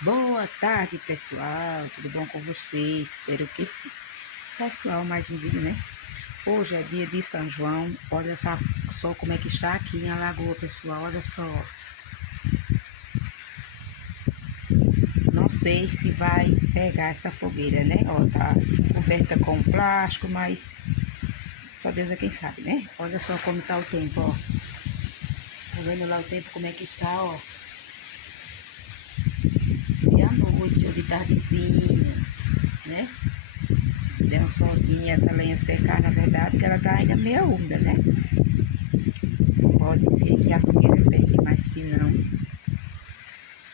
Boa tarde, pessoal. Tudo bom com vocês? Espero que sim. Pessoal, mais um vídeo, né? Hoje é dia de São João. Olha só como é que está aqui em Alagoa, pessoal. Olha só. Não sei se vai pegar essa fogueira, né? Ó, tá coberta com plástico, mas só Deus é quem sabe, né? Olha só como tá o tempo, ó. Tá vendo lá o tempo como é que está, ó? Se à noite ou de tardezinha, né? Der um solzinho e essa lenha secar, na verdade, que ela tá ainda meio úmida, né? Pode ser que a fogueira pegue, mas se não,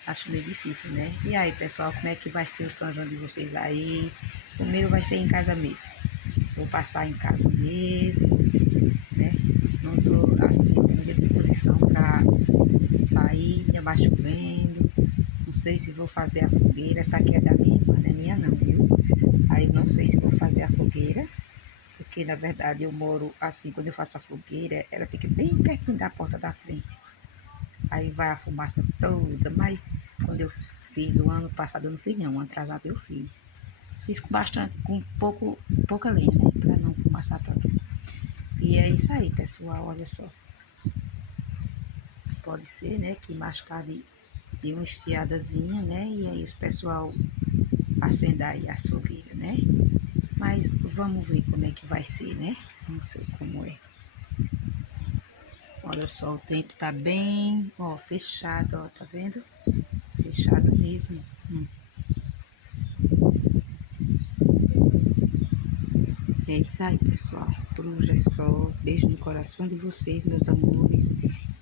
acho meio difícil, né? E aí, pessoal, como é que vai ser o São João de vocês aí? O meu vai ser em casa mesmo. Vou passar em casa mesmo, né? Não tô assim, com muita disposição para sair, ainda mais chovendo. Não sei se vou fazer a fogueira. Essa aqui é da minha irmã, não é minha não, viu? Aí não sei se vou fazer a fogueira, porque na verdade eu moro assim, quando eu faço a fogueira, ela fica bem pertinho da porta da frente. Aí vai a fumaça toda, mas quando eu fiz o ano passado, eu não fiz não, o ano atrasado eu fiz. Fiz com bastante, com pouca lenha, né? Pra não fumaçar tanto. E é isso aí, pessoal, olha só. Pode ser, né, que mascar de uma estiadazinha, né? E aí os pessoal acendar aí a fogueira, né? Mas vamos ver como é que vai ser, né? Não sei como é. Olha só, o tempo tá bem, ó, fechado, ó, tá vendo? Fechado mesmo. É isso aí, pessoal. Por hoje é só. Beijo no coração de vocês, meus amores.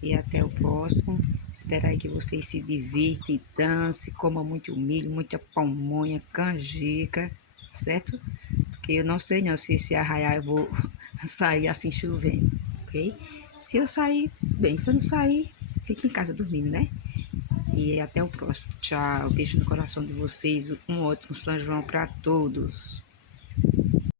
E até o próximo. Espero aí que vocês se divirtam, dancem, comam muito milho, muita pamonha, canjica, certo? Porque eu não sei não se esse arraial eu vou sair assim chovendo, ok? Se eu sair, bem. Se eu não sair, fique em casa dormindo, né? E até o próximo. Tchau. Beijo no coração de vocês. Um ótimo São João para todos.